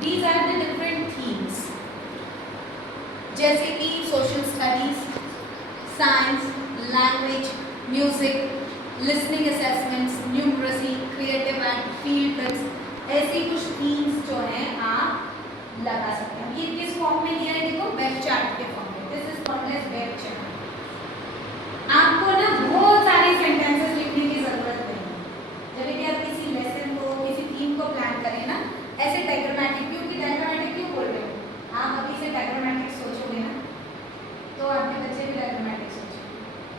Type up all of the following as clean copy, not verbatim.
These are the different themes, जैसे कि social studies, science, language, music, listening assessments, numeracy, creative and field trips, ऐसी कुछ themes जो हैं आप लगा सकते हैं। ये किस फॉर्म में दिया है, देखो वेब चार्ट के फॉर्म में। This is called as web chart. आपको ना बहुत सारे सेंटेंसेस लिखने की जरूरत नहीं है। जब भी आप किसी लेसन को, किसी थीम को प्लान करें ना, ऐसे डायग्रामेटिक, क्योंकि डायग्रामेटिक क्यों बोल रहे हो, आप अभी से डायग्रामेटिक सोचोगे ना, तो आपके बच्चे भी डायग्रामेटिक सोचेंगे,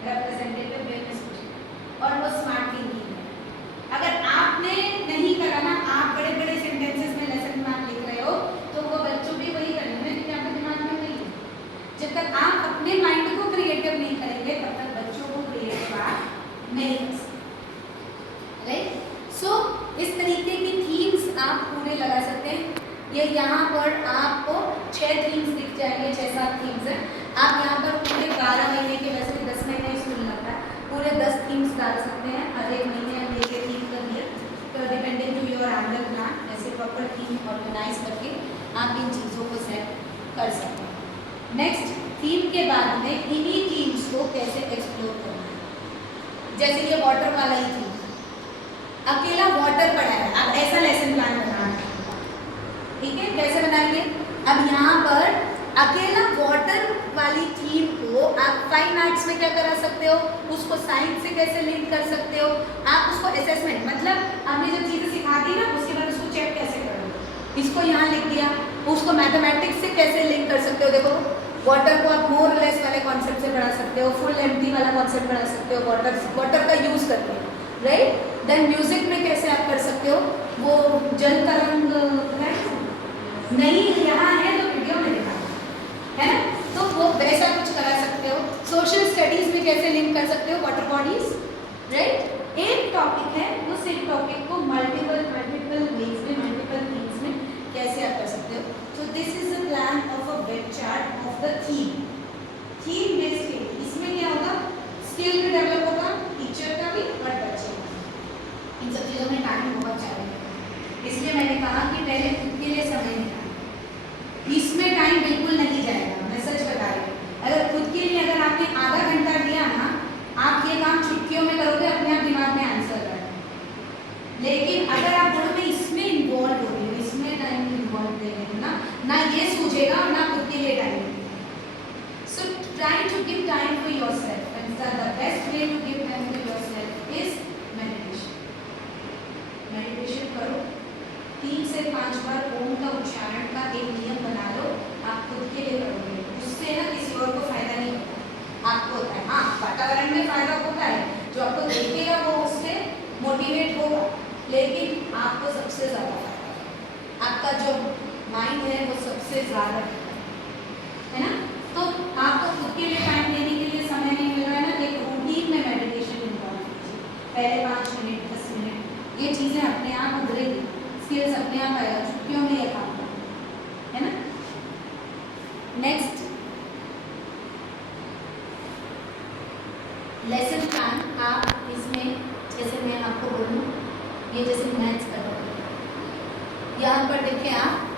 रिप्रेजेंटेटिव वे में सोचेंगे, और वो स्मार्ट थिंकिंग है। अगर आपने नहीं करा ना, आप बड़े बड़े सेंटेंसेस में लेसन प्लान लिख रहे हो, तो वो बच्चों भी वही करेंगे क्योंकि आपके दिमाग में नहीं है। जब तक आप अपने माइंड को क्रिएटिव नहीं करेंगे, तब तक बच्चों को क्रिएटिव आप नहीं कर सकते। राइट? सो इस तरीके की थीम्स आप पूरे लगा सकते हैं। ये यहाँ पर आपको 6 थीम्स दिख जाएंगे, 6-7 थीम्स हैं। आप यहाँ पर पूरे 12 महीने के, वैसे भी 10 महीने स्कूल लगता है, पूरे 10 थीम्स डाल सकते हैं। हर एक महीने हम एक थीम कर दिया, तो depending to your annual plan, ऐसे प्रॉपर थीम ऑर्गेनाइज करके आप इन चीज़ों को सेट कर सकते हैं। नेक्स्ट थीम के बाद में इन्हीं थीम्स को कैसे एक्सप्लोर करना है। जैसे ये वाटर वाला ही थीम, अकेला वाटर पड़ा है, अब ऐसा लेसन प्लान बनाना है। ठीक है, कैसे बनाएंगे? अब यहाँ पर अकेला वाटर वाली थीम को आप फाइन आर्ट्स में क्या करा सकते हो, उसको साइंस से कैसे लिंक कर सकते हो, आप उसको असेसमेंट, मतलब आपने जब चीज़ें सिखा दी ना, उसके बाद उसको चेक कैसे करोगे, इसको यहाँ लिख दिया, उसको मैथमेटिक्स से कैसे लिंक कर सकते हो। देखो वाटर को आप मोर लेस वाले कॉन्सेप्ट से पढ़ा सकते हो, फुल एम्प्टी वाला कॉन्सेप्ट पढ़ा सकते हो वाटर का यूज करके, राइट? देन म्यूजिक में कैसे आप कर सकते हो, वो जल तरंग नहीं यहाँ है तो वीडियो में दिखा है ना, तो वो वैसा कुछ करा सकते हो। सोशल स्टडीज में कैसे लिंक कर सकते हो, वाटर बॉडीज, राइट? एक टॉपिक है, उस एक टॉपिक को मल्टीपल वेज में, मल्टीपल थीम्स में कैसे आप कर सकते हो। So this is a plan of a web chart of the theme based skill। इसमें क्या होगा, स्किल भी डेवलप होगा, टीचर का भी और बच्चे का। इन सब चीज़ों में टाइम बहुत चाहिए, इसलिए मैंने कहा कि पहले खुद के लिए समय निकालें। इसमें टाइम बिल्कुल नहीं जाएगा, मैं सच बता रही हूँ। अगर खुद के लिए अगर आपने आधा घंटा दिया ना, आप ये काम छुट्टियों में करोगे, अपने आप दिमाग में आंसर रहेगा। लेकिन अगर आप बोलोगे इसमें इन्वॉल्व हो गए, इसमें टाइम इन्वॉल्व देंगे ना ये सूझेगा ना खुद के लिए time. So try to give time for yourself, and the best way to give time to yourself is meditation. Meditation करो, 3 से 5 बार ओम का उच्चारण का एक नियम बना लो, आप खुद के लिए करोगे, उससे ना किसी और को फायदा नहीं होता, आपको होता है। हाँ, वातावरण में फायदा होता है, जो आपको देखेगा वो उससे मोटिवेट होगा, लेकिन आपको सबसे ज़्यादा फायदा है, आपका जो माइंड है वो सबसे ज़्यादा है ना। तो आपको खुद के लिए टाइम देने के लिए समय नहीं मिल रहा है ना, एक रूटीन में मेडिटेशन इन्वॉल्व कीजिए, पहले 5 मिनट 10 मिनट, ये चीज़ें अपने आप उभरेगी, स्किल्स अपने आप आएगा, छुट्टियों में ये काम करना है ना। नेक्स्ट लेसन प्लान, आप इसमें जैसे मैं आपको बोलूँ, ये जैसे मैथ्स कर रहे हो, यहाँ पर देखें आप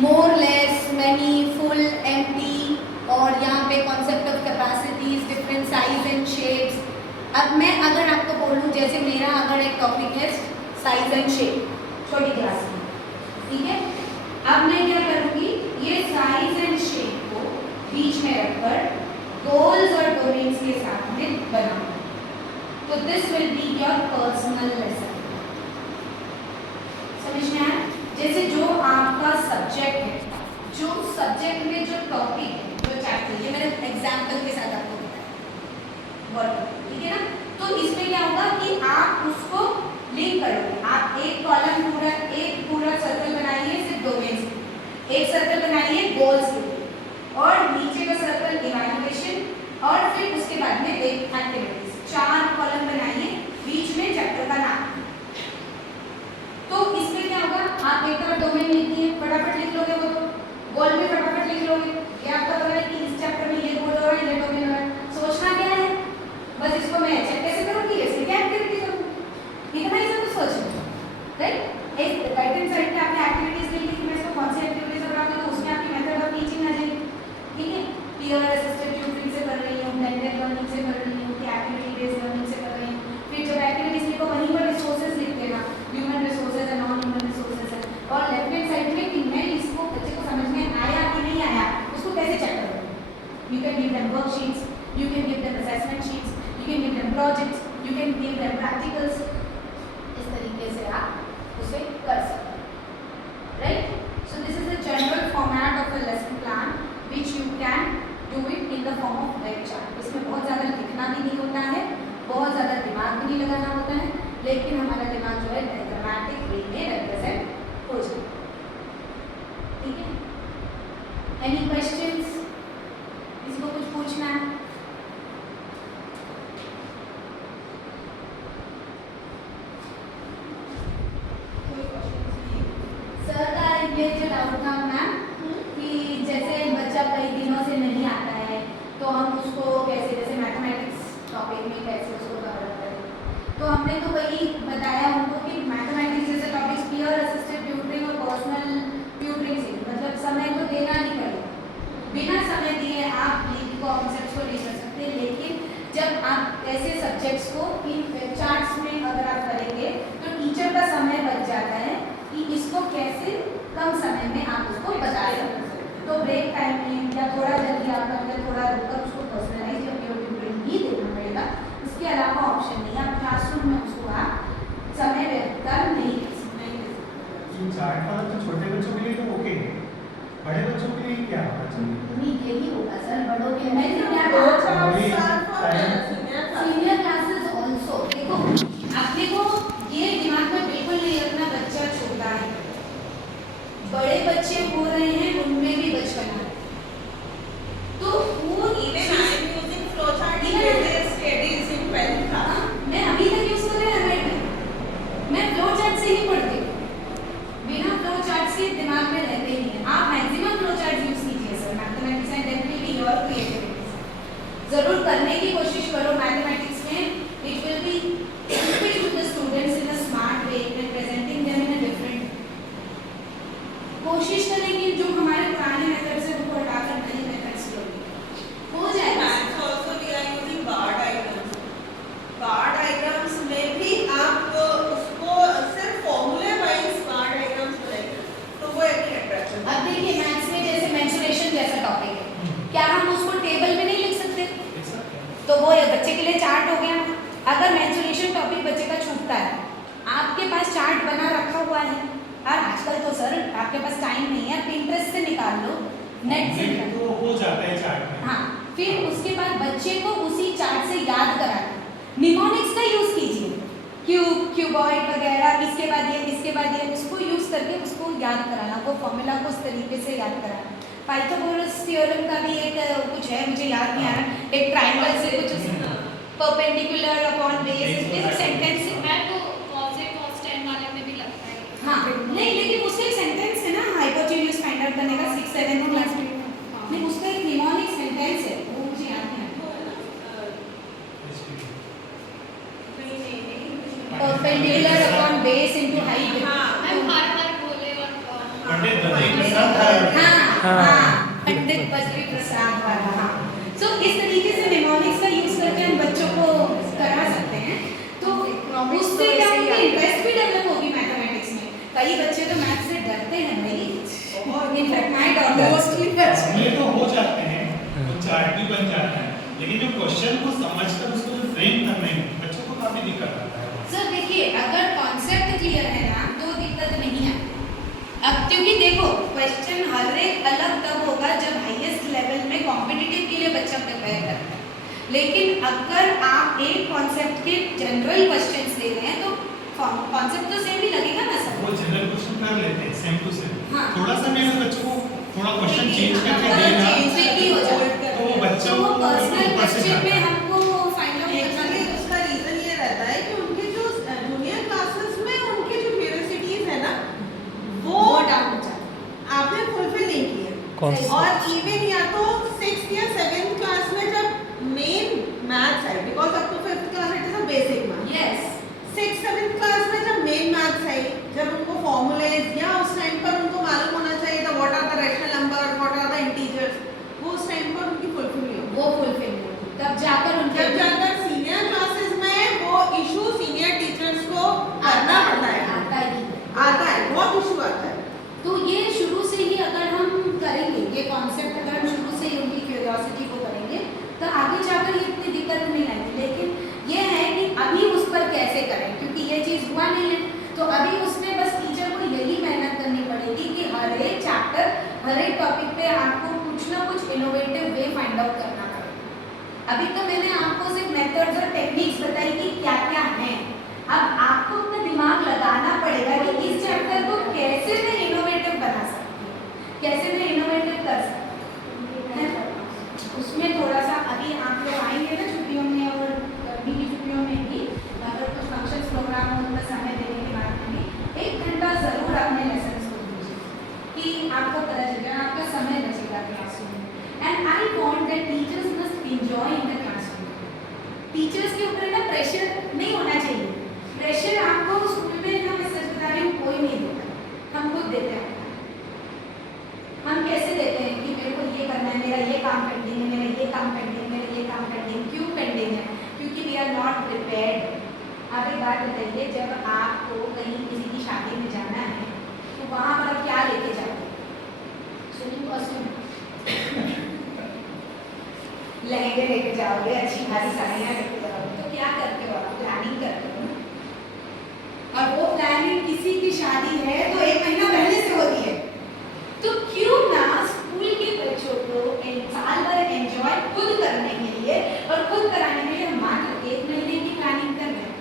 more less, many, full, empty, और यहाँ पे concept of capacities, different size and shapes. अब मैं अगर आपको बोलूँ, जैसे मेरा अगर एक टॉपिक है साइज एंड शेप, छोटी क्लास में, ठीक है, अब मैं क्या करूँगी, ये साइज एंड शेप को बीच में रखकर गोल्स और डोमेन्स के साथ में बनाऊंगी। तो this will be your personal lesson. समझ में आया? जैसे जो आपका सब्जेक्ट है, जो सब्जेक्ट में जो टॉपिक है, जो चैप्टर, ये मैंने एग्जाम्पल के साथ आपको बताया वाटर, ठीक है ना। तो इसमें क्या होगा कि आप उसको लिंक करोगे, आप एक कॉलम पूरा सर्कल बनाइए सिर्फ डोमेन्स के, एक सर्कल बनाइए गोल्स के, और नीचे का सर्कल इवैल्यूएशन, और फिर उसके बाद में एक एक्टिविटीज, 4 कॉलम बनाइए, बीच में चैप्टर का नाम। तो इसमें क्या होगा, आप एक तरफ डोमेन लिख दिए, फटाफट लिख लोगे, वो तो गोल में फटाफट लिख लोगे, ये आपका पता है कि इस चैप्टर में ये गोल हो रहा है, ये डोमेन हो रहा है। सोचना क्या है, बस इसको मैं चेक कैसे करूँगी, ऐसे क्या एक्टिविटी करूँगी, इतना ही सब सोचना, राइट? एक राइट हैंड साइड पे आपने एक्टिविटीज लिखी थी, मैं इसको them worksheets, you can give them assessment sheets, you can give them projects, you can give them practicals. इस तरीके से आप उसे कर सकते हैं, right? So this is the general format of a lesson plan which you can do it in the form of web chart. इसमें बहुत ज़्यादा लिखना भी नहीं होता है, बहुत ज़्यादा दिमाग भी नहीं लगाना होता है, लेकिन हमारा दिमाग जो है डायग्रामेटिक वे में रिप्रेजेंट हो जाए। ठीक है? Any questions? इसको कुछ पूछना है? सर का ये जो डाउट था मैम कि जैसे बच्चा कई दिनों से नहीं आता है तो हम उसको कैसे, जैसे मैथमेटिक्स टॉपिक में कैसे उसको कवर करें, तो हमने तो वही बताया उनको कि मैथमेटिक्स जैसे टॉपिक्स पीयर असिस्टेड ट्यूटरिंग और पर्सनल ट्यूटरिंग से मतलब समय तो देना नहीं पड़ेगा, बिना समय दिए आप कॉन्सेप्ट्स को नहीं कर सकते, लेकिन जब आप ऐसे सब्जेक्ट्स को इन चार्ट्स में अगर आप करेंगे तो टीचर का समय बच जाता है कि इसको कैसे कम समय में आप उसको बता सकते हैं। तो ब्रेक टाइम में या थोड़ा जल्दी आप अगर थोड़ा रुककर उसको पर्सनलाइज या प्योर ट्यूटरिंग ही देना पड़ेगा, इसके अलावा ऑप्शन नहीं है। आप क्लासरूम में उसको आप समय व्यक्त कर नहीं दे सकते। चार्ट वाला तो छोटे बच्चों के लिए तो ओके है, बड़े बच्चों के लिए क्या होगा चाहिए? उम्मीद यही होगा सर, बड़ों के सीनियर क्लासेस ऑल्सो। देखो अपने को ये दिमाग में बिल्कुल नहीं रखना बच्चा छोटा है, बड़े बच्चे हो रहे हैं उनमें भी बचपन है, तो वो Even I am using flowchart in various studies in 12th class. मैं अभी तक यूज कर रही हूँ, मैं फ्लो चार्ट से ही पढ़ती हूँ, बिना फ्लो चार्ट से दिमाग में रहते ही नहीं है। आप मैक्सिमम फ्लो चार्ट यूज कीजिए sir, mathematics and definitely your creativity जरूर करने की कोशिश करो। मैथमेटिक्स में it will be helpful to the students in a smart way and presenting them in a different. कोशिश करें कि जो हमारे पुराने मेथड्स है उनको हटाकर नए मेथड्स हो जाएगा। Maths also we are using bar diagrams. Bar diagrams में भी आप उसको सिर्फ फॉर्मूले वाइज bar diagrams बनाएंगे तो वो एक अट्रैक्शन। अब देखिए मैथ्स में जैसे मेंसुरेशन जैसा टॉपिक है, क्या हम उसको टेबल में नहीं लिख सकते? तो वो बच्चे के लिए चार्ट हो गया। अगर मेंसुरेशन टॉपिक बच्चे का छूटता है, आपके पास चार्ट बना रखा हुआ है, और आजकल तो सर आपके पास टाइम नहीं है, पिंटरेस्ट से निकाल लो, नेट से तो हो जाता है चार्ट में। हाँ, फिर उसके बाद बच्चे को उसी चार्ट से याद कराना। निमोनिक्स का यूज कीजिए, क्यूब, क्यूबॉइड वगैरह, इसके बाद ये उसको यूज करके उसको याद कराना, वो फॉर्मूला को उस तरीके से याद कराना। पाइथागोरस थ्योरम का भी एक कुछ है, मुझे याद नहीं आ रहा, एक ट्रायंगल से कुछ परपेंडिकुलर अपॉन बेस, एक सेंटेंस है। मैं तो cos A cos tan वाले में भी लगता है। हाँ नहीं, लेकिन उसका एक सेंटेंस है ना, हाइपोटेन्यूज फाइंड आउट करने का 6 7 क्लास में, नहीं उसका एक निमोनिक सेंटेंस है, वो मुझे याद नहीं आ रहा। Perpendicular upon base into height. Ma'am हर बोले और पंडित बद्री प्रसाद। हाँ, पंडित बद्री प्रसाद वाला। हाँ, सो इस तरीके से निमोनिक्स का यूज करके हम बच्चों को करा सकते हैं, तो उससे क्या होगा, इंटरेस्ट भी डेवलप होगी मैथमेटिक्स में। कई बच्चे तो मैथ से डरते हैं भाई, इनफैक्ट मैं मोस्टली फॉर्मूले तो हो जाते हैं, तो चार्ट भी बन जाता है, लेकिन जो क्वेश्चन को समझकर उसको जो फ्रेम करने में बच्चों को काफी दिक्कत आता है। सर देखिए, अगर कॉन्सेप्ट क्लियर है ना तो दिक्कत नहीं है। अब क्योंकि देखो क्वेश्चन हर एक अलग तब होगा जब हाईएस्ट लेवल में कॉम्पिटिटिव के लिए बच्चा प्रिपेयर करता है, लेकिन अगर आप एक कॉन्सेप्ट के जनरल क्वेश्चंस ले रहे हैं तो कॉन्सेप्ट तो सेम ही लगेगा ना सर। वो जनरल क्वेश्चन कर लेते हैं सेम टू सेम, हाँ। थोड़ा सा मेरे बच्चों को थोड़ा क्वेश्चन चेंज करके अगर देना चेंज भी हो जाए तो वो बच्चों तो को पर्सनल ऊपर से क्वेश्चन में जाता है। हमको फाइंड आउट एक्चुअली करना उसका रीजन ये रहता है कि उनके जो जूनियर क्लासेस में उनके जो क्यूरियोसिटीज है ना वो डाउन हो जाता है। आपने फुलफिल नहीं किए, और इवन या तो 6th या 7th क्लास में जब मेन मैथ्स आई, because up to 5th class it is a basic math, yes 6th 7th class में जब मेन मैथ्स आई, जब उनको फॉर्मूलेज या उस टाइम पर उनको मालूम होना चाहिए था what are the rational number, what are the integers, वो उस टाइम पर उनकी फुलफिल नहीं होगी। वो फुलफिल तब जाकर उनके जब जाकर सीनियर क्लासेस में वो इशू सीनियर टीचर्स को करना पड़ता है, आता है बहुत इशू आता है। तो ये शुरू से ही अगर हम करेंगे, ये कॉन्सेप्ट अगर हम शुरू से ही उनकी क्यूरियोसिटी को करेंगे तो आगे जाकर ये इतनी दिक्कत नहीं आएगी। लेकिन ये है कि अभी उस पर कैसे करें, क्योंकि ये चीज़ हुआ नहीं है। तो अभी उसमें बस टीचर को यही मेहनत करनी पड़ेगी कि हर एक चैप्टर, हर एक टॉपिक पे आपको कुछ ना कुछ इनोवेटिव वे फाइंड आउट करना पड़ेगा। अभी तो मैंने आपको सिर्फ मेथड्स और टेक्निक्स बताई कि क्या क्या हैं। अब आपको अपना दिमाग लगाना पड़ेगा कि इस चैप्टर को कैसे मैं इनोवेटिव बना सकती हूँ, कैसे मैं इनोवेटिव कर सकती हूँ। उसमें थोड़ा सा अभी आप लोग आएंगे ना छुट्टियों में, और गर्मी की छुट्टियों में भी अगर कुछ फंक्शंस प्रोग्राम हो उनका समय देने के बाद में 1 घंटा ज़रूर अपने लेसन्स को दीजिए कि आपको पता चलेगा, आपका समय बचेगा क्लासरूम में। And I want that teachers must enjoy in the classroom. Teachers के ऊपर ना प्रेशर नहीं होना चाहिए। प्रेशर आपको स्कूल में ना, मैं सच बता रही हूँ, कोई नहीं देता, हम खुद देते हैं। हम कैसे देते हैं कि मेरे को ये करना है, मेरा ये काम पेंडिंग है, मेरा ये काम पेंडिंग, मेरा ये काम पेंडिंग। क्यों पेंडिंग है? क्योंकि वी आर नॉट प्रिपेयर्ड। आप एक बात बताइए, जब आपको कहीं किसी की शादी में जाना है तो वहाँ पर आप क्या लेके जाते हैं? स्विमिंग कॉस्ट्यूम, लहंगे लेके जाओगे, अच्छी खासी साड़ियाँ लेके जाओगे, तो क्या करते हो आप? प्लानिंग करते हो। और वो प्लानिंग किसी की शादी है तो 1 महीना पहले से होती है। तो क्यों ना स्कूल के बच्चों को साल भर एंजॉय खुद करने के लिए और खुद कराने के लिए हम मात्र 1 महीने की प्लानिंग कर रहे हैं,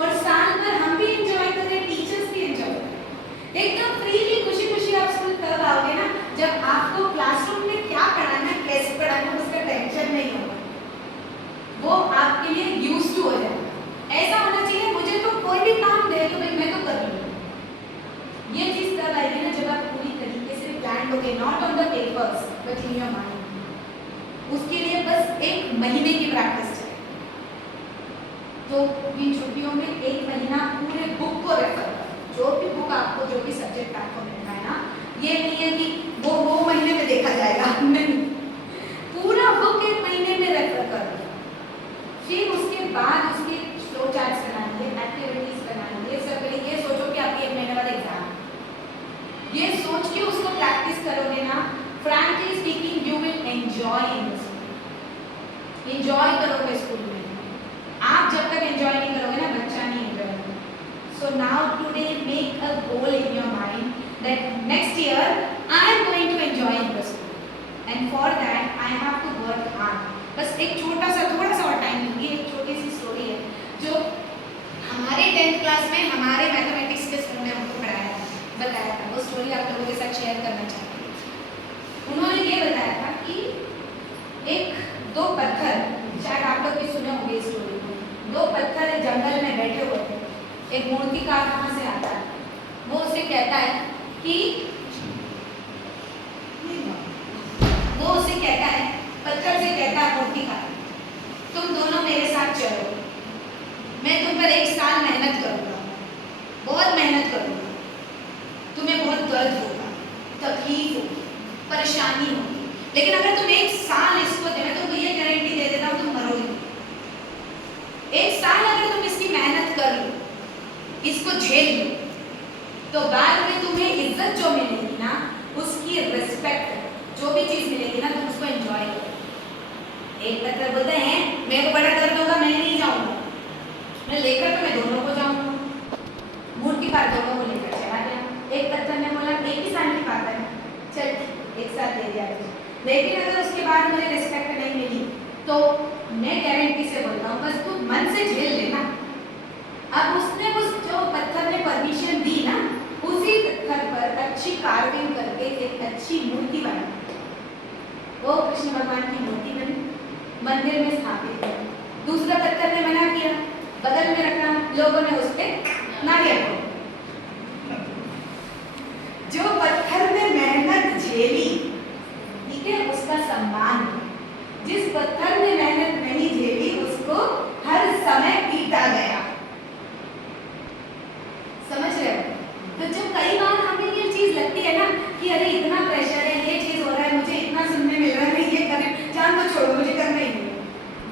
और साल भर हम भी एंजॉय करें, टीचर्स भी एंजॉय करें। एकदम फ्रीली खुशी खुशी आप स्कूल कब आओगे ना, जब आपको क्लासरूम में क्या पढ़ाना, कैसे पढ़ाना, उसका टेंशन नहीं होगा, वो आपके लिए यूज्ड टू हो जाएगा। ऐसा होना चाहिए, मुझे तो कोई भी काम दे तो भाई मैं तो कर लूँगी। ये चीज़ तब आएगी ना जब आप पूरी तरीके से प्लान होगे, not on the papers but in your mind. उसके लिए बस 1 महीने की प्रैक्टिस चाहिए। तो इन छुट्टियों में 1 महीना पूरे बुक को रेफर करो, जो भी बुक आपको, जो भी सब्जेक्ट आपको मिल रहा है ना, ये नहीं है कि वो महीने में देखा जाएगा, नहीं, पूरा बुक 1 महीने में रेफर करो। फिर उसके बाद उसके फ्लो चार्ट्स बनाइए, एक्टिविटीज बनाइए, सब करिए। ये सोचो कि आपकी 1 महीने बाद एग्जाम, ये सोच के उसको प्रैक्टिस करोगे ना, frankly speaking you will enjoy in school. Enjoy करोगे स्कूल में। आप जब तक एंजॉय नहीं करोगे ना, बच्चा नहीं एंजॉय करोगे। So now today make a goal in your mind that next year I am going to enjoy in the school, and for that I have to work hard. बस एक छोटा सा, थोड़ा सा और टाइम लूँगी। एक छोटी सी स्टोरी है जो हमारे 10th क्लास में हमारे मैथमेटिक्स के सर ने हमको बताया था। वो स्टोरी आप लोगों के साथ शेयर करना चाहती हूँ। उन्होंने ये बताया था कि 2 पत्थर, शायद आप लोग भी सुने होंगे इस स्टोरी को। 2 पत्थर एक जंगल में बैठे हुए थे। एक मूर्तिकार कहाँ से आता है, वो उसे कहता है कि पत्थर से कहता है मूर्तिकार, तुम दोनों मेरे साथ चलो, मैं तुम पर 1 साल मेहनत करूँगा, बहुत मेहनत करूँगा, तुम्हें बहुत दर्द होगा, तकलीफ होगी, परेशानी होगी, लेकिन अगर तुम 1 साल इसको दे, मैं तुमको ये गारंटी दे देता हूँ, तुम मरोगे। 1 साल अगर तुम इसकी मेहनत कर लो, इसको झेल लो, तो बाद में तुम्हें इज्जत जो मिलेगी ना, उसकी रिस्पेक्ट, जो भी चीज़ मिलेगी ना, तुम उसको एंजॉय करो। एक पत्थर बोलते हैं मेरे को बड़ा दर्द होगा, मैं नहीं जाऊँगा, मैं लेकर तो मैं दोनों को जाऊँगा। मूर्तिकार दोनों को लेकर चला गया। एक पत्थर ने बोला 1 ही साल की बात है, चल 1 साल दे दिया तुझे, लेकिन अगर उसके बाद मुझे रिस्पेक्ट नहीं मिली तो मैं गारंटी से बोलता हूँ, बस तू मन से झेल लेना। अब उसने उस जो पत्थर ने परमिशन दी ना, उसी पत्थर पर अच्छी कार्विंग करके एक अच्छी मूर्ति बनाई। वो कृष्ण भगवान की मूर्ति बनी, मंदिर में स्थापित की। दूसरा पत्थर ने मना किया, बगल में रखा, लोगों ने उस पर नारियल को। जो पत्थर ने मेहनत झेली, ठीक है, उसका सम्मान। जिस पत्थर ने मेहनत नहीं झेली, उसको हर समय पीटा गया। समझ रहे हो? तो जब कई बार हमें ये चीज लगती है ना कि अरे इतना प्रेशर है, ये चीज हो रहा है, मुझे इतना सुनने मिल रहा है, मैं ये करें, जान को छोड़ो, मुझे करना ही नहीं।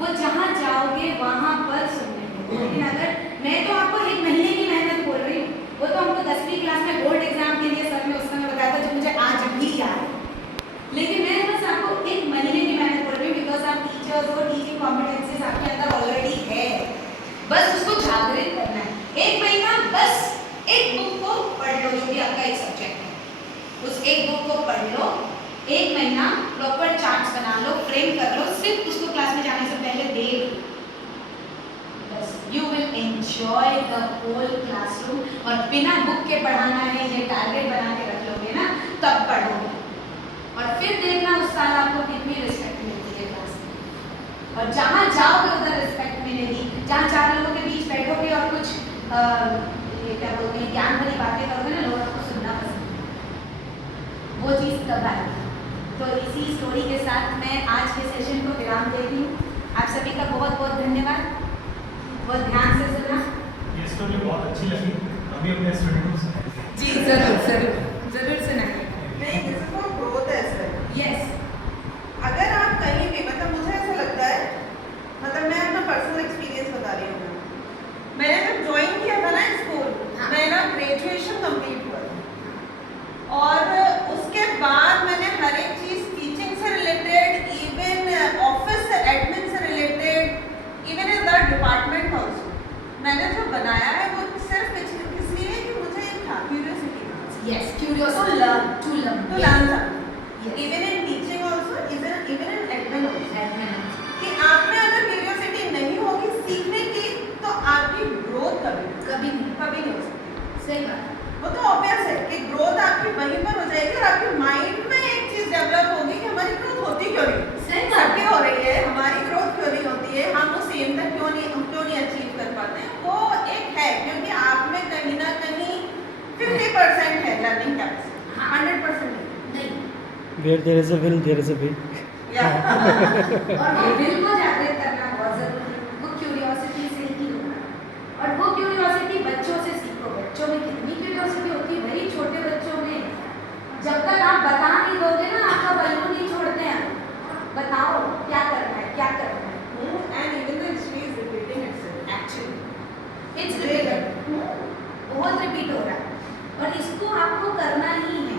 वो जहाँ जाओगे वहाँ पर सुनने को। लेकिन अगर मैं तो आपको 1 महीने की मेहनत बोल रही हूँ, वो तो हमको 10वीं क्लास में बोर्ड एग्जाम के लिए सर ने उस समय बताया था, जो मुझे आज भी याद है। लेकिन मैं बस आपको 1 महीने की मेहनत बोल रही हूँ, बिकॉज आप का एक सब्जेक्ट है, उस एक बुक को पढ़ लो, एक महीना प्रॉपर चार्ट्स बना लो, फ्रेम कर लो, सिर्फ उसको क्लास में जाने से पहले देख, बस you will enjoy the whole classroom. और बिना बुक के पढ़ाना है, ये टारगेट बना के रख लोगे ना, तब पढ़ोगे और फिर देखना उस साल आपको कितनी रिस्पेक्ट मिलती है क्लास में। और जहाँ जाओगे उधर रिस्पेक्ट मिलेगी, जहाँ चार लोगों के बीच बैठोगे और कुछ ये क्या बोलते हैं ज्ञान भरी बातें करोगे ना, लोग आपको सुनना पसंद है, वो चीज़ तब आएगी। तो इसी स्टोरी के साथ मैं आज के सेशन को विराम देती हूँ। आप सभी का बहुत बहुत धन्यवाद, बहुत ध्यान से सुना। ये स्टोरी बहुत अच्छी लगी, अभी अपने स्टूडेंट को सुनाएंगे। जी जरूर जरूर जरूर सुनाइए। नहीं, this is for growth as well. Yes, अगर आप कहीं भी, मतलब मुझे ऐसा लगता है, मतलब मैं अपना पर्सनल एक्सपीरियंस बता रही हूँ। मैंने जब ज्वाइन किया था ना स्कूल, हाँ। मेरा ग्रेजुएशन कंप्लीट हुआ था और उसके बाद मैंने हर एक चीज़ टीचिंग से रिलेटेड, इवन ऑफिस से एडमिन से related, even in the department also, मैंने जो बनाया है वो सिर्फ इसलिए कि मुझे एक था क्यूरियोसिटी था। Yes, curiosity to learn something, even in teaching also, even in admin also, admin. कि आप में अगर क्यूरियोसिटी नहीं होगी सीखने की तो आपकी ग्रोथ कभी नहीं हो सकती। सही बात। वो तो ऑब्वियस है कि ग्रोथ आपकी वहीं पर हो जाएगी और आपके माइंड में एक चीज डेवलप होगी कि हमारी ग्रोथ होती क्यों नहीं, सही बात। सबकी हो रही है, हमारी ग्रोथ क्यों नहीं होती है, हम उस एम तक क्यों नहीं अचीव कर पाते हैं। वो एक है क्योंकि आप में कहीं ना कहीं 50% है लर्निंग कैपेसिटी, 100% नहीं, Where there is a will, there is a way. या और वो दिल को जागृत करना बहुत जरूरी है, वो क्यूरियोसिटी से ही होगा। और वो क्यूरियोसिटी बच्चों से सीखो। बच्चों में कितनी क्यूरियोसिटी होती है भाई, छोटे बच्चों में, जब तक आप बता नहीं दोगे ना, आपका बलून नहीं छोड़ते हैं। बताओ क्या करना है, क्या करना है। And even the history is repeating itself actually it's repeated, बहुत रिपीट हो रहा है और इसको आपको करना ही है।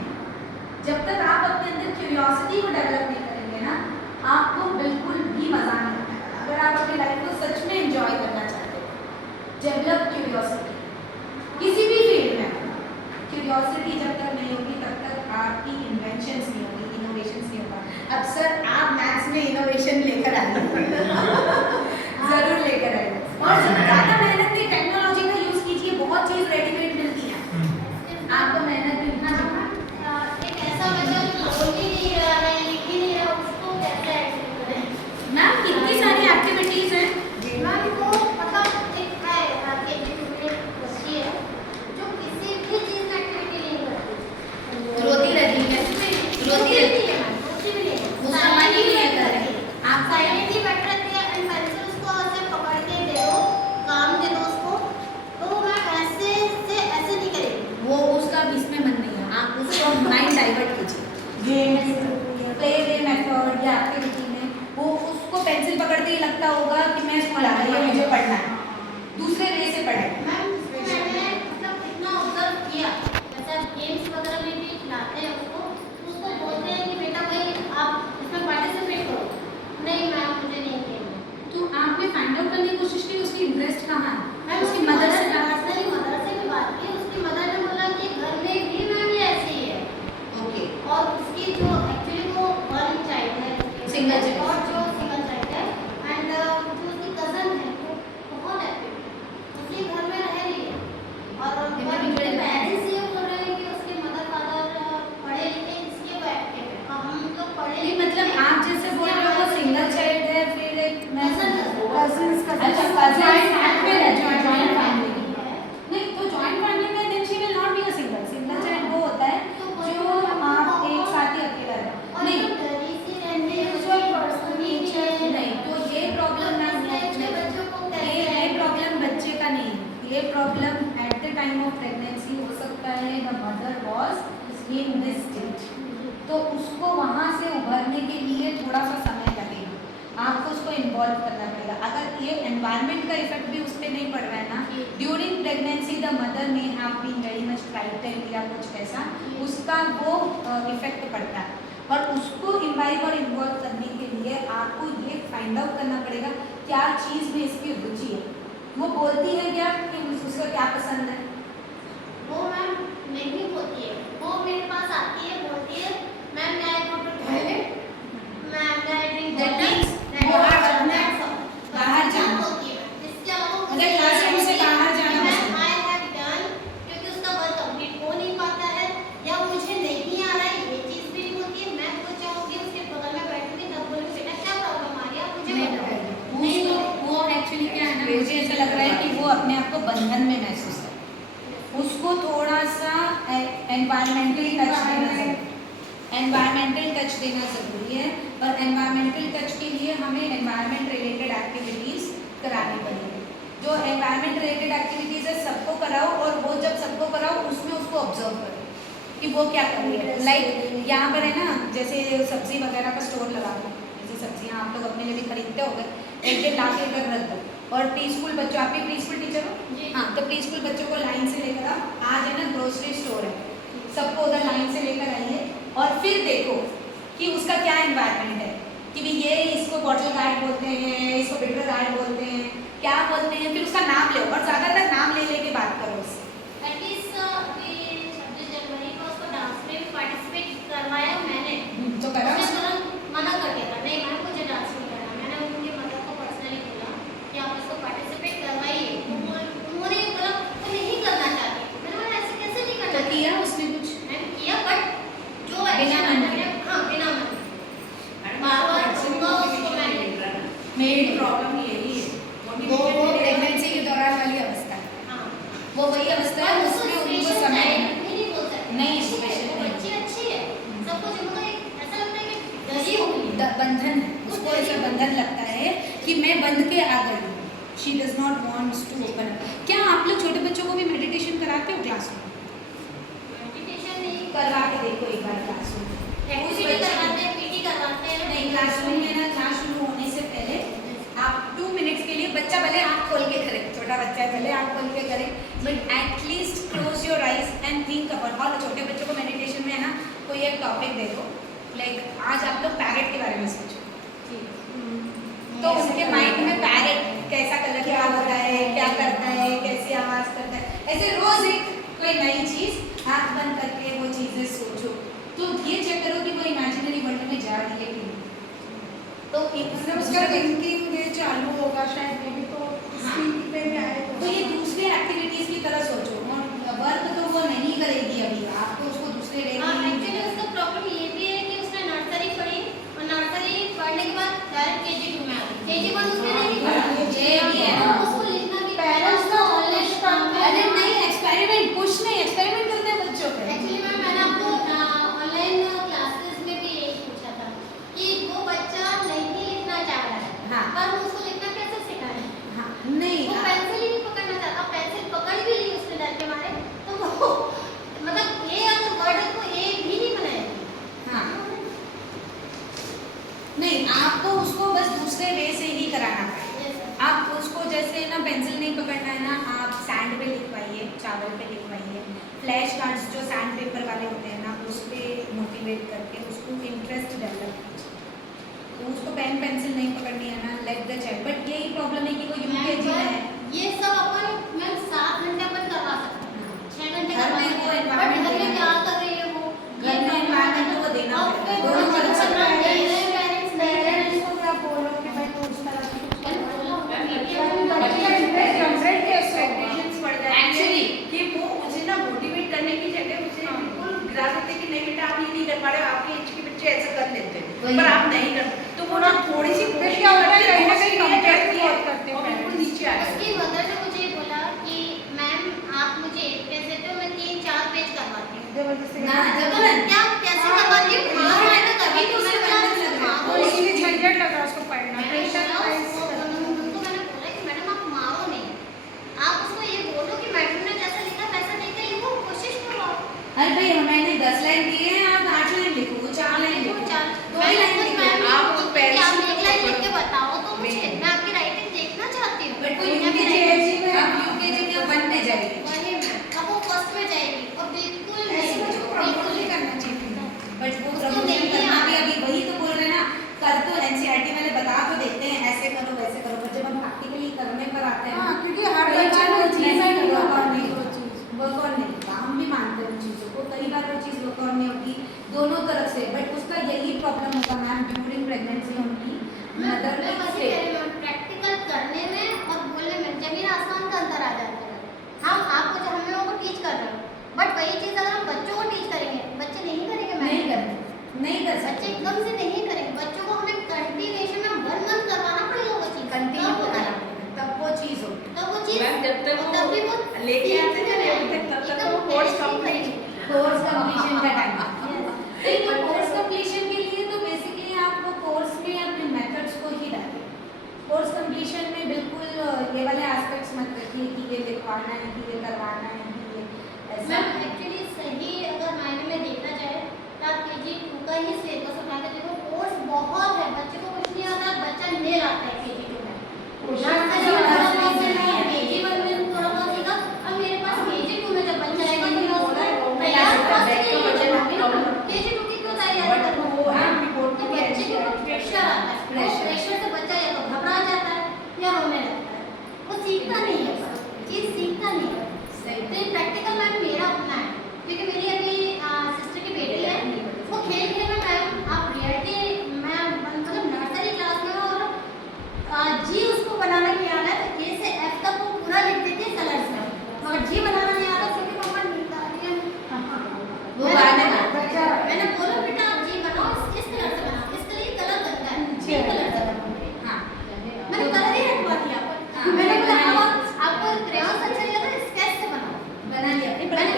जब तक आप अपने अंदर क्यूरियोसिटी को डेवलप नहीं करेंगे ना, आपको बिल्कुल भी मजा नहीं आएगा। अगर आप अपनी लाइफ को सच में एंजॉय करना चाहते हो, डेवलप क्यूरियोसिटी किसी भी फील्ड में। क्यूरियोसिटी जब तक नहीं होगी तब तक आपकी इन्वेंशंस नहीं होगी, इनोवेशंस नहीं होगा। अब सर आप मैथ्स में इनोवेशन लेकर आइए जरूर लेकर आइए, और ज़्यादा मेहनत नहीं, टेक्नोलॉजी का यूज़ कीजिए, बहुत चीज़ रेडीमेड मिलती है, आपको मेहनत भी इतना एक ऐसा बच्चा जो बोल ही नहीं रहा है, लिख ही नहीं रहा, उसको कैसे एक्टिव करें? मैम कितनी सारी एक्टिविटीज़ हैं। मैम वो मतलब एक है केजी में बच्ची है जो किसी भी चीज़ में एक्टिविटी नहीं करती, रोती रहती है, रोती रहती है, रोती भी नहीं है, उसका मन ही नहीं कर रहे। आप साइलेंटली बैठ रहती है एंड पेंसिल उसको ऐसे पकड़ के दे दो, काम दे दो उसको, तो वो मैम ऐसे से ऐसे नहीं करेगी। वो उसका इसमें मन नहीं है, आप उसको माइंड डाइवर्ट कीजिए, गेम, प्ले वे मेथड या एक्टिविटी में। वो उसको पेंसिल पकड़ते ही लगता होगा कि मैं स्कूल आ रही है, मुझे पढ़ना है, दूसरे वे से पढ़े। मैम मैंने मतलब इतना ऑब्जर्व किया, जैसे आप गेम्स वगैरह में भी खिलाते हैं उसको बोलते हैं कि बेटा भाई आप इसमें पार्टिसिपेट करो, नहीं मैम मुझे नहीं खेलना। तो आपने फाइंड आउट करने की कोशिश की उसकी इंटरेस्ट कहाँ है, मैम उसकी मदर से पर्सनली मदर से भी बात की, उसकी मदर ने बोला कि घर में भी मैम ये ऐसे ही है। ओके, और उसकी जो एक्चुअली वो वन चाइल्ड है, Single child. और जो सिंगल चाइल्ड है एंड जो उसकी कजन है वो बहुत एक्टिव, उसके घर में रह रही है और पेरेंट्स ये बोल रहे हैं कि उसके मदर फादर पढ़े लिखे इसलिए वो एक्टिव है। हम लोग पढ़े नहीं लिखे मतलब आप जैसे बोल रहे हो वो सिंगल चाइल्ड है, फिर एक Cousins का अच्छा joint फिर है जॉइंट फैमिली है। नहीं, तो जॉइंट फैमिली में then she will not be a single child. वो होता है जो आप एक साथ ही अकेला रहे। और नहीं, जो डरी सी रहती है उसको पर्सनली नहीं, तो ये प्रॉब्लम बच्चों को ये प्रॉब्लम बच्चे का नहीं है, ये problem at the time of pregnancy हो सकता है। The mother was in this stage, तो उसको वहाँ से उभरने के लिए थोड़ा सा समय लगेगा, आपको उसको इन्वॉल्व करना पड़ेगा। अगर ये एनवायरनमेंट का इफेक्ट भी उस पर नहीं पड़ रहा है ना, during pregnancy the mother may have been very much frightened या कुछ ऐसा, उसका वो इफेक्ट पड़ता है। और उसको इन्वाइव और इन्वॉल्व करने के लिए आपको ये फाइंड आउट करना पड़ेगा क्या चीज़ में इसकी रुचि है। वो बोलती है क्या कि उसको क्या पसंद है? वो मैम नहीं होती है। वो मेरे पास आती है, बोलती है मैम मैं आई गो टू टॉयलेट, मैम मैं ड्रिंक That means बाहर जाना है। जाना, बाहर जाना। होती है। इसके अलावा मतलब क्लासरूम से बाहर जाना मैम पसंद। आई हैव डन, क्योंकि उसका वर्क कंप्लीट हो नहीं पाता है या मुझे नहीं आ रहा है, ये चीज भी नहीं होती है। मैं तो चाहूंगी उसके बगल में बैठूंगी, तब बोलूंगी बेटा क्या प्रॉब्लम आ रही है आप मुझे बताओ। नहीं तो वो एक्चुअली क्या है ना, मुझे ऐसा लग रहा है कि वो अपने आप को बंधन में महसूस करे, उसको थोड़ा सा एनवायरमेंटल टच देना जरूरी है। एनवायरमेंटल टच देना ज़रूरी है, और एनवायरमेंटल टच के लिए हमें एनवायरमेंट रिलेटेड एक्टिविटीज़ करानी पड़ेगी। जो एनवायरमेंट रिलेटेड एक्टिविटीज़ है सबको कराओ, और वो जब सबको कराओ उसमें उसको ऑब्जर्व करो कि वो क्या कर रही है। लाइक यहाँ पर है ना, जैसे सब्ज़ी वगैरह का स्टोर लगा दो, जैसे सब्जियाँ आप लोग अपने लिए भी खरीदते हो गए, एक दिन ला के इधर रख दो। और प्री स्कूल बच्चों, आप भी प्री स्कूल टीचर हो? जी। हाँ, तो प्री स्कूल बच्चों को लाइन से लेकर आओ। आज है ना ग्रोसरी स्टोर है, सबको उधर लाइन से लेकर आइए, और फिर देखो कि उसका क्या एनवायरनमेंट है, कि भी ये इसको बॉटल गार्ड बोलते हैं, इसको बिटर गार्ड बोलते हैं, क्या बोलते हैं, फिर उसका नाम लो, और ज़्यादातर नाम ले लेके बात करो उससे। एटलीस्ट अभी 26 जनवरी को उसको डांस में भी पार्टिसिपेट करवाया मैंने, तो करो। उसने तुरंत मना कर दिया था, नहीं मैम मुझे डांस नहीं करना। मैंने उनकी मदर को पर्सनली बोला कि आप इसको पार्टिसिपेट करवाइए, उन्होंने बोला वो नहीं करना चाहती। मैंने बोला ऐसे कैसे नहीं करना तो चाहती? किया उसने कुछ? मैंने किया, बट जो बिना action मन के। मैंने- हाँ बिना मन के। बार-बार कहूँगा उसको मैंने। मेरी प्रॉब्लम यही है, वो प्रेगनेंसी के दौरान वाली अवस्था है, हाँ। वो वही अवस्था है, और उसमें उसको उनको special समय talent भी नहीं बोल सकते। नहीं, अच्छी है, special वो नहीं। बच्ची अच्छी है, सब कुछ मतलब एक ऐसा लगता है कि डरी हुई है। बंधन है, उसको ऐसा बंधन लगता है कि मैं बंध के आ गई हूँ। She does not wants to open. क्या आप लोग छोटे बच्चों को भी मेडिटेशन कराते हो क्लास में? मेडिटेशन नहीं, करवा के देखो एक बार क्लास में। एक्टिविटी करवाते हैं, पीटी करवाते हैं। नहीं, क्लासरूम में ना क्लास शुरू होने से पहले आप 2 मिनट्स के लिए, बच्चा भले आँख खोल के करे, छोटा बच्चा है भले आँख खोल के करे, but at least close your eyes and think about. और छोटे बच्चों को मेडिटेशन में है ना, कोई एक टॉपिक दे दो, लाइक आज आप लोग पैरेट के बारे में सोचो, तो उनके माइंड में पैरेट कैसा कलर क्या होता है, क्या करता है, कैसी आवाज़ करता है, ऐसे रोज एक कोई नई चीज़ आँख बंद करके वो चीज़ें सोचो। तो ये चेक करो कि वो इमेजिनरी वर्ल्ड में जा रही है कि नहीं। तो मतलब उसका थिंकिंग डे चालू होगा शायद, मे भी तो स्पीक पे भी आए तो ये दूसरे एक्टिविटीज़ की तरह सोचो, और वर्क तो वो नहीं करेगी अभी, आपको उसको दूसरे डे हाँ, एक्चुअली उसका प्रॉब्लम ये भी है कि उसने नर्सरी पढ़ी, और नर्सरी पढ़ने के बाद डायरेक्ट KG 2 में आ गई। KG 1 उसने नहीं पढ़ा। ये भी है ना। उसको लिखना भी Parents का ऑनलाइन काम अरे नहीं, एक्सपेरिमेंट कुछ नहीं, एक्सपेरिमेंट करते हैं बच्चों पे। एक्चुअली मैंने आपको ऑनलाइन क्लासेस में भी यही पूछा था कि वो बच्चा नहीं लिखना चाह रहा है, हाँ। पर हम उसको लिखना कैसे सिखाएं? हाँ, नहीं वो पेंसिल ही नहीं पकड़ना चाहता। अब पेंसिल पकड़ भी ली उसने डर के मारे, तो वो मतलब ए अगर वर्ड है तो ए भी नहीं बनाएगी। हाँ, नहीं, आपको उसको बस दूसरे वे से ही कराना है। आप उसको जैसे ना पेंसिल नहीं पकड़ना है ना, आप सैंड पे लिखवाइए, चावल पे लिखवाइए, फ्लैश कार्ड्स जो सैंड पेपर वाले होते हैं ना, उस पर मोटिवेट करके उसको इंटरेस्ट डेवलप कीजिए। तो उसको पेन पेंसिल नहीं पकड़नी है ना, लेट द चाइल्ड। बट यही प्रॉब्लम है कि वो UKG में है। ये सब अपन मैम 7 घंटे अपन करवा सकते हैं, 6 घंटे घर में करवा वो सकते हैं, environment बट घर में देना क्या है। कर रही है वो? घर में environment तो वो देना और पड़ेगा। फिर दोनों बच्चे तरफ से को करना दे रहे हैं, पेरेंट्स नहीं दे रहे हैं। पेरेंट्स को क्या बोलो कि भाई तो उस तरह से कुछ मैंने बोला, बच्चे का इंटरेस्ट जनरेट कैसे होगा? एक्सपेक्टेशंस बढ़ जाती है Actually, कि वो मुझे ना मोटिवेट करने की जगह मुझे बिल्कुल गिरा देते कि नहीं बेटा आप ये नहीं कर पा रहे हो, आपके एज के बच्चे ऐसा कर लेते हैं, वही। पर आप नहीं कर। तो वो ना थोड़ी सी फिर क्या होता है, कहीं ना कहीं compare भी बहुत करते हैं और बिल्कुल नीचे आ जाती उसकी मदर ने मुझे बोला कि मैम आप मुझे 1 पेज देते हो, मैं 3-4 पेज करवाती हूँ। जबरदस्ती ना, तो जब मैं क्या कैसे करवाती हूँ? माँ मैंने कभी तो मैं वो इसलिए झंझट लग रहा है उसको पढ़ना, मैंने प्रेशर बोला वाइज उनको मैंने बोला कि मैडम आप मारो नहीं, आप उसको ये बोलो कि मैडम ने जैसा लिखा वैसा लिख के लिखो, कोशिश करो आप। अरे भाई मैंने 10 लाइन दिए हैं, आप 8 लाइन लिखो, 4 लाइन लिखो, 2 ही लाइन लिखो। आप तो कि आप पेंसिल एक लाइन लिख के बताओ तो मुझे, नहीं। मैं आपकी राइटिंग देखना चाहती हूँ। बट वो मैं भी UKG में, अब UKG में 1 में जाएगी। वही मैं, अब वो फर्स्ट में जाएगी और बिल्कुल ऐसे नहीं, बच्चों को प्रमोट बिल्कुल नहीं नहीं। करना चाहिए। और में होगी, दोनों तरफ से, बट उसका यही प्रॉब्लम होगा मैम ड्यूरिंग प्रेगनेंसी उनकी मदर प्रैक्टिकल करने में और बोलने में जमीन आसमान का अंतर आ जाता है। हम आपको जो हम लोगों को टीच कर रहे हो, बट वही चीज़ अगर हम बच्चों को टीच करेंगे, बच्चे नहीं करेंगे, नहीं कर बच्चे सकते, एकदम से नहीं करेंगे। बच्चों को हमें कंटिन्यूएशन में 1 मंथ करवाना पड़ेगा वो चीज़, कंटिन्यू कराना पड़ेगा, तब वो चीज़ होगी। तब वो चीज़ मैम जब तक तब भी वो वो लेके आते हैं ना अभी तक, तब तक वो कोर्स कंप्लीट कोर्स कंप्लीशन का टाइम नहीं, तो कोर्स कंप्लीशन के लिए तो बेसिकली आप वो कोर्स में अपने मेथड्स को ही डालें। कोर्स कंप्लीशन में बिल्कुल ये वाले एस्पेक्ट्स मत रखिए कि ये लिखवाना है, कि ये करवाना है, कि ये ऐसा। मैम एक्चुअली सही अगर मायने में देखा जाए तो आप केजी 2 का ही सिलेबस उठा के देखो, कोर्स बहुत है, बच्चे को कुछ नहीं आता, बच्चा नेल आता है केजी 2 में। नर्सरी में थोड़ा बहुत सीखा, केजी 1 में थोड़ा बहुत सीखा, अब मेरे पास केजी 2 में जब बच्चा आएगा तो मैं उसको तैयार केजी 2 की क्यों तैयारी करूँ? तो बच्चे के ऊपर प्रेशर आता है, प्रेशर से बच्चा या तो घबरा जाता है या रोने लगता है, वो सीखता नहीं है, चीज़ सीखता नहीं है। तो ये प्रैक्टिकल मैम मेरा अपना है, क्योंकि मेरी अभी सिस्टर की बेटी है, वो खेल खेल में टाइम आप रियलिटी मैं मतलब नर्सरी क्लास में और जी उसको बनाना नहीं आता है, तो ए से एफ तक वो पूरा लिख देती है कलर्स में, मगर जी बनाना नहीं आता क्योंकि मम्मा वो बाद में मैंने बोला बेटा आप जी बनाओ, इस कलर से बनाओ, इसके लिए कलर करता है, जी कलर से बनाओ। हाँ मैंने कलर ही हटवा दिया, मैंने बोला आपको क्रेयॉन्स अच्छा नहीं लगा, स्केच से बनाओ, बना लिया। ब्रश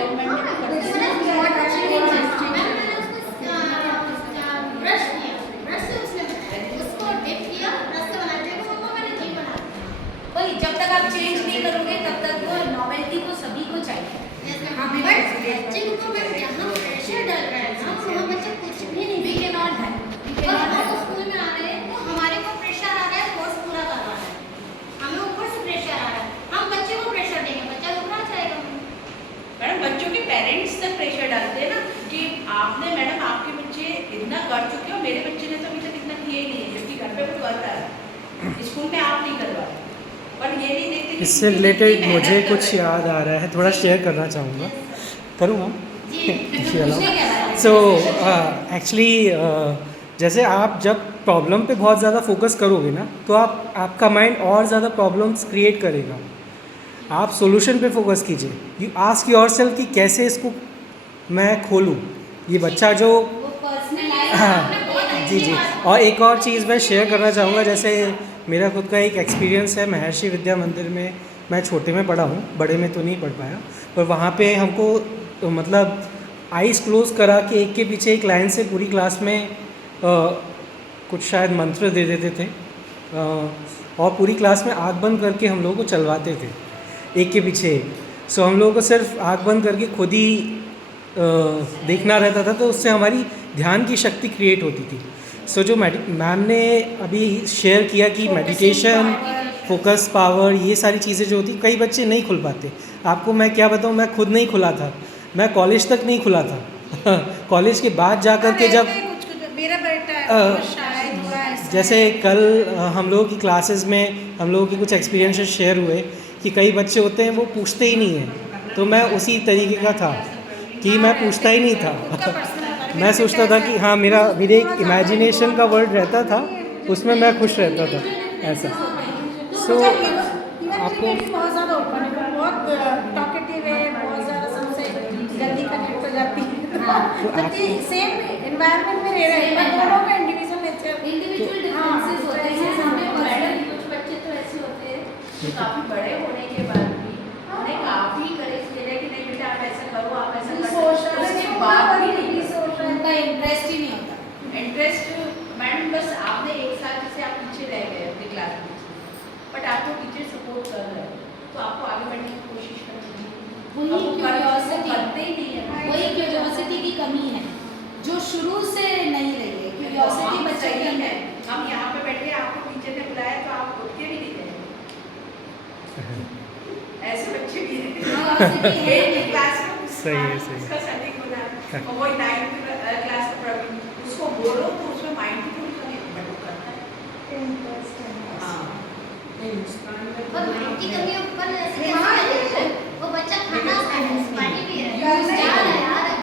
किया, ब्रश से उसने बनाया, उसको डिप किया, ब्रश से बनाया, देखो मम्मा मैंने जी बनाया। वही जब तक आप चेंज नहीं करोगे तब तक वो नॉवेल्टी तो सभी को चाहिए। बट बच्चे को मैं जहाँ प्रेशर डाल रहा है ना, वहाँ बच्चे कुछ भी नहीं वी कैन नॉट और हम स्कूल में आ रहे हैं तो हमारे को प्रेशर आ रहा है कोर्स पूरा करवाना है, हमें ऊपर से प्रेशर आ रहा है, हम बच्चे को प्रेशर देंगे, बच्चा घबरा जाएगा। मैडम बच्चों के पेरेंट्स तक प्रेशर डालते हैं ना कि आपने मैडम आपके बच्चे इतना कर चुके हो, मेरे बच्चे ने तो अभी तक इतना किया ही नहीं है, जबकि घर पे वो कर रहा है, स्कूल में आप नहीं करवा रहे, पर ये नहीं देखते कि इससे कितनी रिलेटेड मेहनत मुझे कर कुछ रहे हैं। याद आ रहा है, थोड़ा शेयर करना चाहूँगा, करूँगा। जी सो एक्चुअली जैसे आप जब प्रॉब्लम पे बहुत ज़्यादा फोकस करोगे ना, तो आपका माइंड और ज़्यादा प्रॉब्लम्स क्रिएट करेगा। आप सॉल्यूशन पे फोकस कीजिए, यू आस्क योरसेल्फ कि कैसे इसको मैं खोलूँ, ये बच्चा जो वो पर्सनलाइज हाँ जी जी। और एक और चीज़ मैं शेयर करना चाहूँगा, जैसे मेरा खुद का एक एक्सपीरियंस है, महर्षि विद्या मंदिर में मैं छोटे में पढ़ा हूँ, बड़े में तो नहीं पढ़ पाया, पर वहाँ पे हमको तो मतलब आइज़ क्लोज करा के एक के पीछे एक लाइन से पूरी क्लास में कुछ शायद मंत्र दे देते थे, और पूरी क्लास में आँख बंद करके हम लोगों को चलवाते थे एक के पीछे एक। सो हम लोगों को सिर्फ आँख बंद करके खुद ही देखना रहता था, तो उससे हमारी ध्यान की शक्ति क्रिएट होती थी। सो जो मैम ने अभी शेयर किया कि मेडिटेशन, फोकस पावर, ये सारी चीज़ें जो होती, कई बच्चे नहीं खुल पाते। आपको मैं क्या बताऊँ, मैं खुद नहीं खुला था, मैं कॉलेज तक नहीं खुला था कॉलेज के बाद जा कर के जब मेरा बेटा शायद हुआ ऐसा जैसे कल हम लोगों की क्लासेस में हम लोगों के कुछ एक्सपीरियंसेस शेयर हुए कि कई बच्चे होते हैं वो पूछते ही नहीं हैं, तो मैं उसी तरीके का था कि मैं पूछता ही नहीं था मैं सोचता था कि हाँ मेरे एक इमेजिनेशन का वर्ल्ड रहता था, उसमें मैं खुश रहता था ऐसा। सो आपको बहुत ज़्यादा ओपन है, बहुत टॉकेटिव है, बहुत ज़्यादा सबसे जल्दी कनेक्ट हो जाती है, तो सेम एनवायरनमेंट में रह रहे हैं, दोनों का इंडिविजुअल नेचर इंडिविजुअल डिफरेंसेस होते हैं। मैडम कुछ बच्चे तो ऐसे होते हैं जो काफी बड़े होने के बाद भी उन्हें काफी करेज दे रहे कि नहीं बेटा आप ऐसा करो, आप ऐसा करो, उसके बाद भी नहीं उनका इंटरेस्ट ही नहीं होता। इंटरेस्ट। मैडम बस आपने एक साल जैसे आप पीछे रह गए अपनी क्लास में, बट आपको टीचर सपोर्ट कर रहे हैं तो आपको आगे बढ़ने की कोशिश करनी चाहिए। वही क्यूरियोसिटी करते ही नहीं है, वही क्यूरियोसिटी की कमी है जो शुरू से नहीं रही है। क्यूरियोसिटी बच्चे के अंदर है। हम यहाँ पे बैठे आपको टीचर ने बुलाया तो आप उठ के भी नहीं गए, ऐसे बच्चे भी Curiosity है हैं क्लास में। सही है, सही है। उसका सटीक होना और वही 9th क्लास का प्रवीण, उसको बोलो तो उसमें माइंड की थोड़ी कमी बट वो करता है। हाँ और माइंड की कमी ऊपर ऐसे कैसे वो बच्चा खाना खा रहा है, पानी पी रहा है,